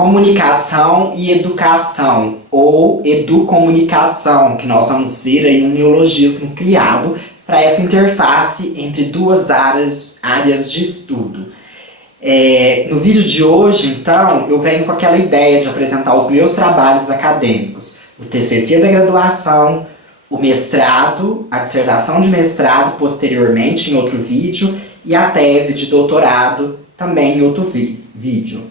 Comunicação e educação, ou educomunicação, que nós vamos ver aí um neologismo criado para essa interface entre duas áreas de estudo. No vídeo de hoje, então, eu venho com aquela ideia de apresentar os meus trabalhos acadêmicos, o TCC da graduação, o mestrado, a dissertação de mestrado posteriormente em outro vídeo e a tese de doutorado também em outro vídeo.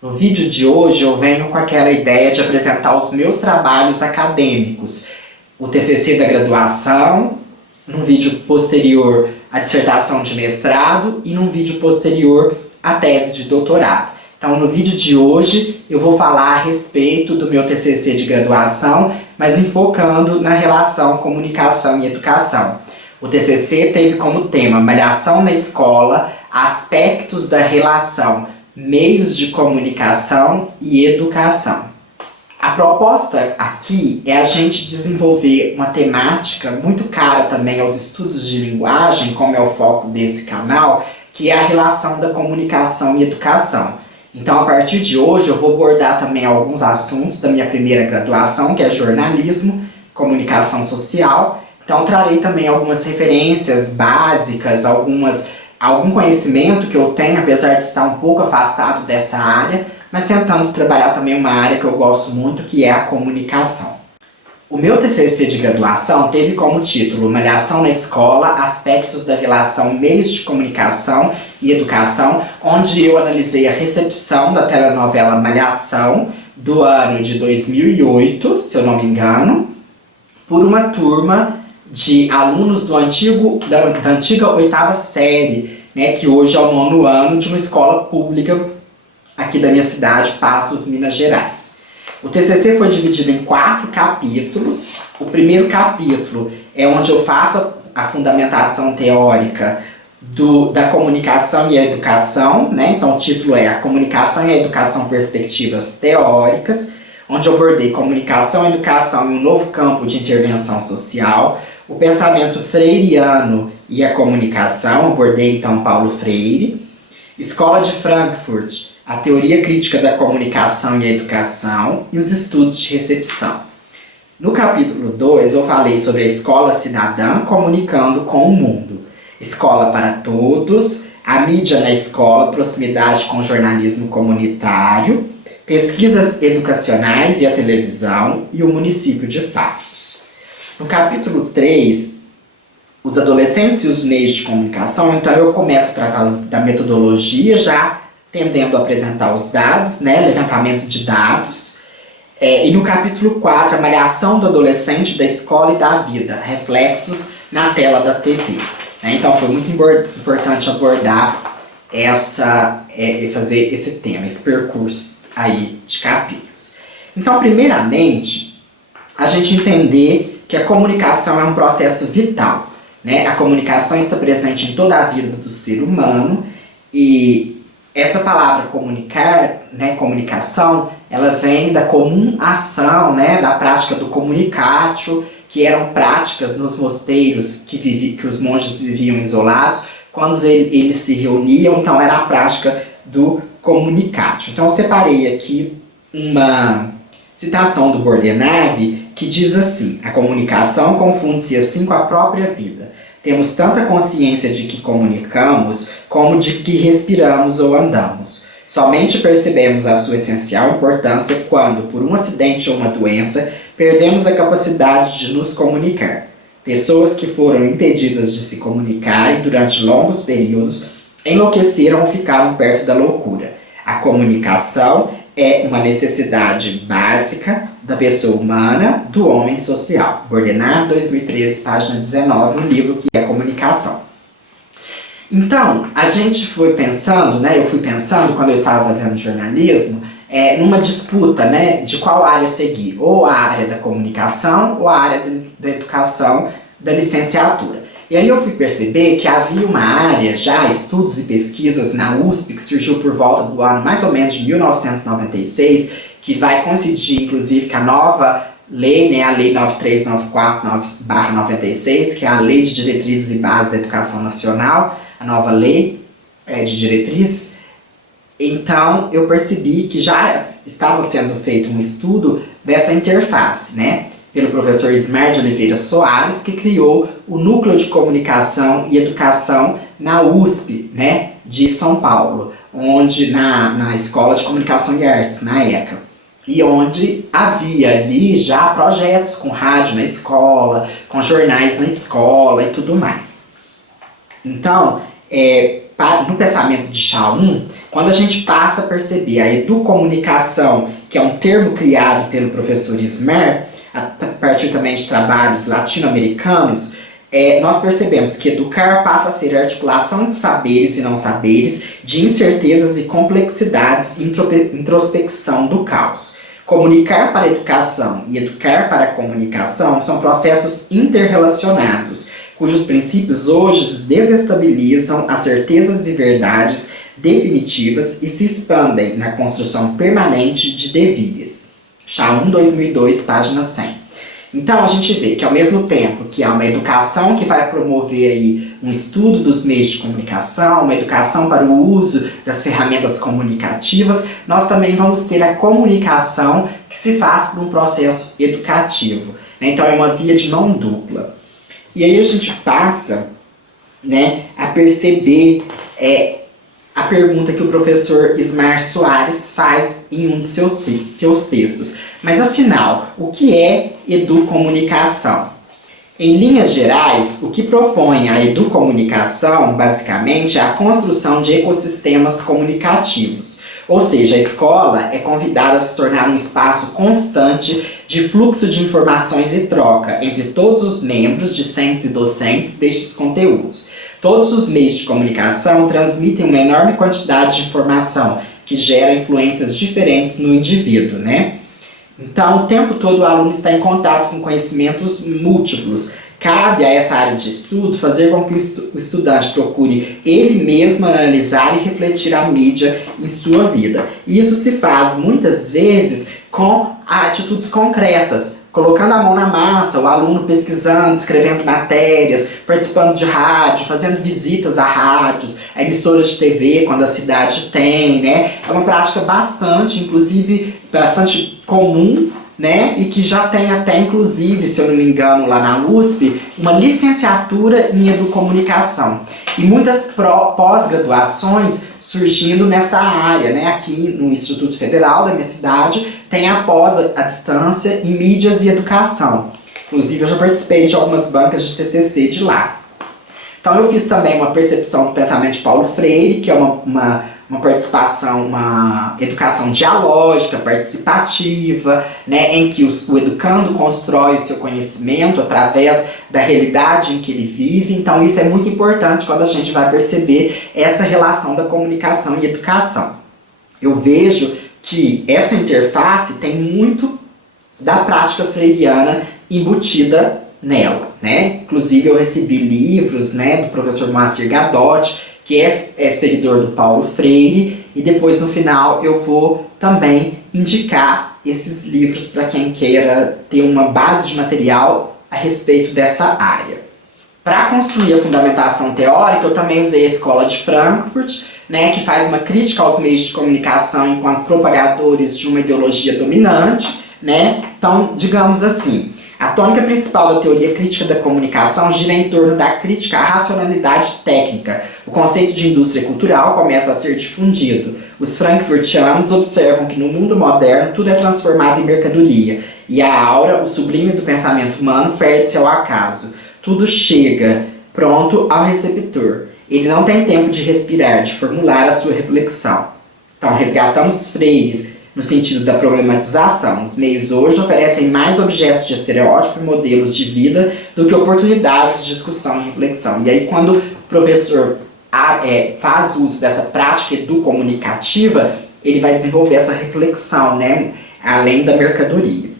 No vídeo de hoje eu venho com aquela ideia de apresentar os meus trabalhos acadêmicos, o TCC da graduação, num vídeo posterior a dissertação de mestrado e num vídeo posterior a tese de doutorado. Então no vídeo de hoje eu vou falar a respeito do meu TCC de graduação, mas enfocando na relação comunicação e educação. O TCC teve como tema Malhação na Escola, aspectos da relação meios de comunicação e educação. A proposta aqui é a gente desenvolver uma temática muito cara também aos estudos de linguagem, como é o foco desse canal, que é a relação da comunicação e educação. Então, a partir de hoje, eu vou abordar também alguns assuntos da minha primeira graduação, que é jornalismo, comunicação social. Então, trarei também algumas referências básicas, algum conhecimento que eu tenho, apesar de estar um pouco afastado dessa área, mas tentando trabalhar também uma área que eu gosto muito, que é a comunicação. O meu TCC de graduação teve como título Malhação na Escola, aspectos da relação meios de comunicação e educação, onde eu analisei a recepção da telenovela Malhação, do ano de 2008, se eu não me engano, por uma turma de alunos da antiga oitava série, né, que hoje é o 9º ano de uma escola pública aqui da minha cidade, Passos, Minas Gerais. O TCC foi dividido em 4 capítulos. O primeiro capítulo é onde eu faço a fundamentação teórica da comunicação e a educação, né? Então o título é A Comunicação e a Educação, Perspectivas Teóricas, onde eu abordei comunicação e educação em um novo campo de intervenção social, o pensamento freiriano e a comunicação, abordei então Paulo Freire, Escola de Frankfurt, a teoria crítica da comunicação e a educação e os estudos de recepção. No capítulo 2 eu falei sobre a escola cidadã comunicando com o mundo, escola para todos, a mídia na escola, proximidade com o jornalismo comunitário, pesquisas educacionais e a televisão e o município de Passos. No capítulo 3, os adolescentes e os meios de comunicação, então eu começo a tratar da metodologia, já tendendo a apresentar os dados, né, levantamento de dados. E no capítulo 4, a malhação do adolescente, da escola e da vida, reflexos na tela da TV. Né? Então foi muito importante abordar fazer esse tema, esse percurso aí de capítulos. Então, primeiramente, a gente entender que a comunicação é um processo vital, né? A comunicação está presente em toda a vida do ser humano e essa palavra comunicar, né, comunicação, ela vem da comum ação, né, da prática do communicatio, que eram práticas nos mosteiros que os monges viviam isolados, quando eles se reuniam, então era a prática do communicatio. Então eu separei aqui uma citação do Bordenave que diz assim: a comunicação confunde-se assim com a própria vida. Temos tanta consciência de que comunicamos como de que respiramos ou andamos. Somente percebemos a sua essencial importância quando, por um acidente ou uma doença, perdemos a capacidade de nos comunicar. Pessoas que foram impedidas de se comunicarem durante longos períodos enlouqueceram ou ficaram perto da loucura. A comunicação é uma necessidade básica da pessoa humana, do homem social. Bordenave, 2013, página 19, no livro que é Comunicação. Então, a gente foi pensando, né, eu fui pensando quando eu estava fazendo jornalismo, numa disputa, né, de qual área seguir, ou a área da comunicação ou a área da educação da licenciatura. E aí eu fui perceber que havia uma área, já estudos e pesquisas na USP, que surgiu por volta do ano mais ou menos de 1996, que vai coincidir inclusive com a nova lei, né, a Lei 9394/96, que é a Lei de Diretrizes e Bases da Educação Nacional, a nova lei de diretrizes. Então, eu percebi que já estava sendo feito um estudo dessa interface, né, pelo professor Ismar de Oliveira Soares, que criou o Núcleo de Comunicação e Educação na USP, né, de São Paulo, onde na Escola de Comunicação e Artes, na ECA, e onde havia ali já projetos com rádio na escola, com jornais na escola e tudo mais. Então, no pensamento de Schaum, quando a gente passa a perceber a educomunicação, que é um termo criado pelo professor Ismar, a partir também de trabalhos latino-americanos, nós percebemos que educar passa a ser a articulação de saberes e não saberes, de incertezas e complexidades, introspecção do caos. Comunicar para a educação e educar para a comunicação são processos interrelacionados, cujos princípios hoje desestabilizam as certezas e verdades definitivas e se expandem na construção permanente de devires. Schaum, 2002, página 100. Então, a gente vê que ao mesmo tempo que há uma educação que vai promover aí um estudo dos meios de comunicação, uma educação para o uso das ferramentas comunicativas, nós também vamos ter a comunicação que se faz por um processo educativo, né? Então, é uma via de mão dupla. E aí a gente passa, né, a perceber a pergunta que o professor Ismar Soares faz em um de seus textos. Mas afinal, o que é educomunicação? Em linhas gerais, o que propõe a educomunicação, basicamente, é a construção de ecossistemas comunicativos. Ou seja, a escola é convidada a se tornar um espaço constante de fluxo de informações e troca entre todos os membros, discentes e docentes destes conteúdos. Todos os meios de comunicação transmitem uma enorme quantidade de informação que gera influências diferentes no indivíduo, né? Então, o tempo todo o aluno está em contato com conhecimentos múltiplos. Cabe a essa área de estudo fazer com que o estudante procure ele mesmo analisar e refletir a mídia em sua vida. E isso se faz muitas vezes com atitudes concretas, colocando a mão na massa, o aluno pesquisando, escrevendo matérias, participando de rádio, fazendo visitas a rádios, a emissoras de TV, quando a cidade tem, né? É uma prática inclusive, bastante comum, né? E que já tem até, inclusive, se eu não me engano, lá na USP, uma licenciatura em educomunicação. E muitas pós-graduações surgindo nessa área, né? Aqui no Instituto Federal da minha cidade, tem a pós à distância em mídias e educação. Inclusive, eu já participei de algumas bancas de TCC de lá. Então, eu fiz também uma percepção do pensamento de Paulo Freire, que é uma participação, uma educação dialógica, participativa, né, em que o educando constrói o seu conhecimento através da realidade em que ele vive. Então, isso é muito importante quando a gente vai perceber essa relação da comunicação e educação. Eu vejo que essa interface tem muito da prática freiriana embutida nela, né? Inclusive, eu recebi livros, né, do professor Moacir Gadotti, que é seguidor do Paulo Freire, e depois no final eu vou também indicar esses livros para quem queira ter uma base de material a respeito dessa área. Para construir a fundamentação teórica, eu também usei a Escola de Frankfurt, né, que faz uma crítica aos meios de comunicação enquanto propagadores de uma ideologia dominante, né? Então, digamos assim, a tônica principal da teoria crítica da comunicação gira em torno da crítica à racionalidade técnica. O conceito de indústria cultural começa a ser difundido. Os frankfurtianos observam que no mundo moderno tudo é transformado em mercadoria, e a aura, o sublime do pensamento humano, perde-se ao acaso. Tudo chega pronto ao receptor. Ele não tem tempo de respirar, de formular a sua reflexão. Então, resgatamos Freire no sentido da problematização. Os meios hoje oferecem mais objetos de estereótipo e modelos de vida do que oportunidades de discussão e reflexão. E aí, quando o professor faz uso dessa prática educomunicativa, ele vai desenvolver essa reflexão, né, além da mercadoria.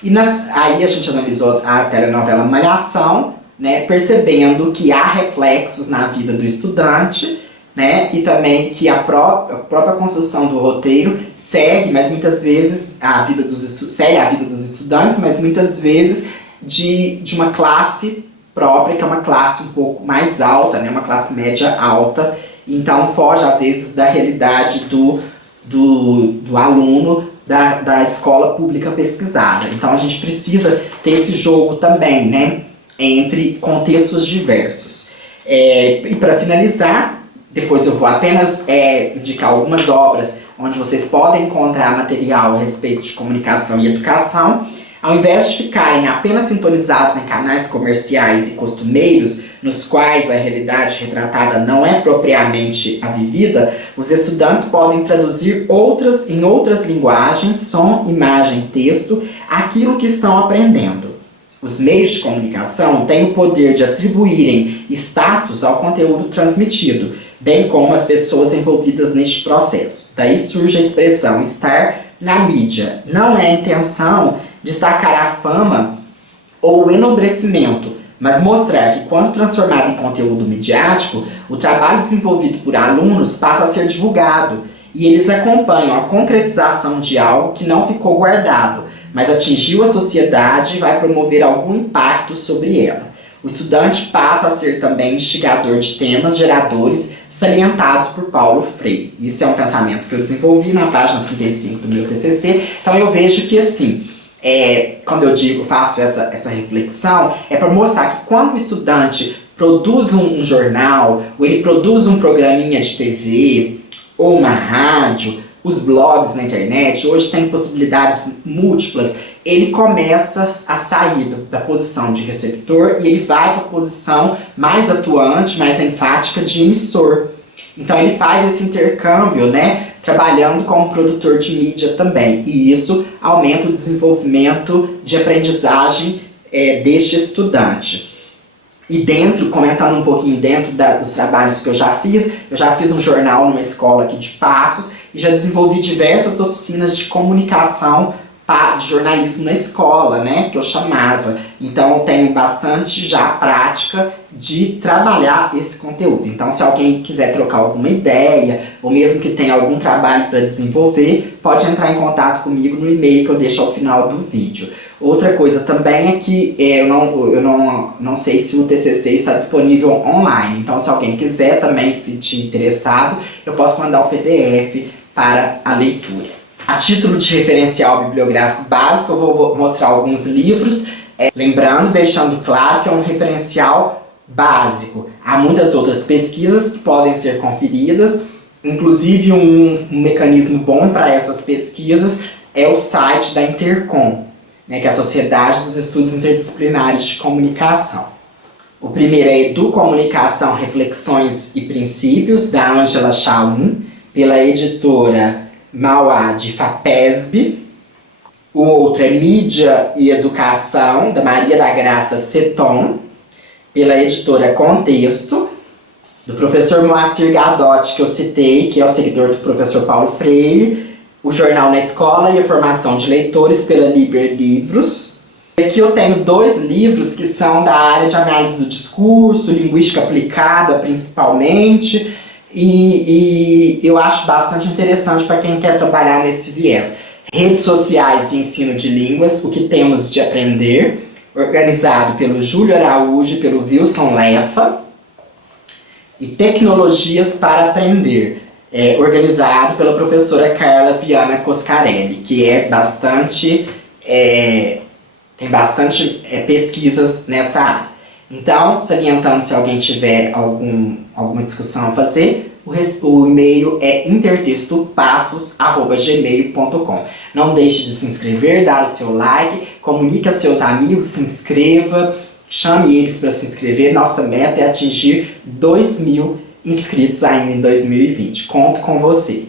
E aí a gente analisou a telenovela Malhação, né, percebendo que há reflexos na vida do estudante, né? E também que a própria construção do roteiro segue, mas muitas vezes a vida dos estudantes, mas muitas vezes de uma classe própria, que é uma classe um pouco mais alta, né? Uma classe média alta. Então foge às vezes da realidade do aluno da escola pública pesquisada. Então a gente precisa ter esse jogo também, né? Entre contextos diversos. E para finalizar, depois eu vou apenas indicar algumas obras onde vocês podem encontrar material a respeito de comunicação e educação. Ao invés de ficarem apenas sintonizados em canais comerciais e costumeiros, nos quais a realidade retratada não é propriamente a vivida, os estudantes podem traduzir em outras linguagens, som, imagem, texto, aquilo que estão aprendendo. Os meios de comunicação têm o poder de atribuírem status ao conteúdo transmitido, bem como as pessoas envolvidas neste processo. Daí surge a expressão estar na mídia. Não é a intenção destacar a fama ou o enobrecimento, mas mostrar que, quando transformado em conteúdo midiático, o trabalho desenvolvido por alunos passa a ser divulgado e eles acompanham a concretização de algo que não ficou guardado, mas atingiu a sociedade e vai promover algum impacto sobre ela. O estudante passa a ser também instigador de temas geradores salientados por Paulo Freire. Isso é um pensamento que eu desenvolvi na página 35 do meu TCC. Então eu vejo que assim, quando eu faço essa reflexão, é para mostrar que quando o estudante produz um jornal, ou ele produz um programinha de TV, ou uma rádio, os blogs na internet, hoje tem possibilidades múltiplas, ele começa a sair da posição de receptor e ele vai para a posição mais atuante, mais enfática de emissor. Então ele faz esse intercâmbio, né, trabalhando como produtor de mídia também. E isso aumenta o desenvolvimento de aprendizagem deste estudante. E comentando um pouquinho dentro dos trabalhos que eu já fiz um jornal numa escola aqui de Passos e já desenvolvi diversas oficinas de comunicação de jornalismo na escola, né, que eu chamava. Então eu tenho bastante já prática de trabalhar esse conteúdo. Então se alguém quiser trocar alguma ideia, ou mesmo que tenha algum trabalho para desenvolver, pode entrar em contato comigo no e-mail que eu deixo ao final do vídeo. Outra coisa também é que eu não sei se o TCC está disponível online. Então se alguém quiser também se sentir interessado, eu posso mandar o PDF para a leitura. A título de referencial bibliográfico básico, eu vou mostrar alguns livros, lembrando, deixando claro que é um referencial básico. Há muitas outras pesquisas que podem ser conferidas, inclusive um mecanismo bom para essas pesquisas é o site da Intercom, né, que é a Sociedade dos Estudos Interdisciplinares de Comunicação. O primeiro é Educomunicação, Reflexões e Princípios, da Ângela Chaun, pela editora Mauá de FAPESB. O outro é Mídia e Educação, da Maria da Graça Seton, pela editora Contexto. Do professor Moacir Gadotti, que eu citei, que é o seguidor do professor Paulo Freire. O Jornal na Escola e a Formação de Leitores, pela Liber Livros. Aqui eu tenho 2 livros que são da área de análise do discurso, linguística aplicada principalmente, e eu acho bastante interessante para quem quer trabalhar nesse viés. Redes Sociais e Ensino de Línguas, o que temos de aprender, organizado pelo Júlio Araújo e pelo Wilson Lefa. E Tecnologias para Aprender, organizado pela professora Carla Viana Coscarelli, que tem bastante pesquisas nessa área. Então, salientando, se alguém tiver alguma discussão a fazer, o e-mail é intertextopassos@gmail.com. Não deixe de se inscrever, dar o seu like, comunique aos seus amigos, se inscreva, chame eles para se inscrever. Nossa meta é atingir 2.000 inscritos ainda em 2020. Conto com você!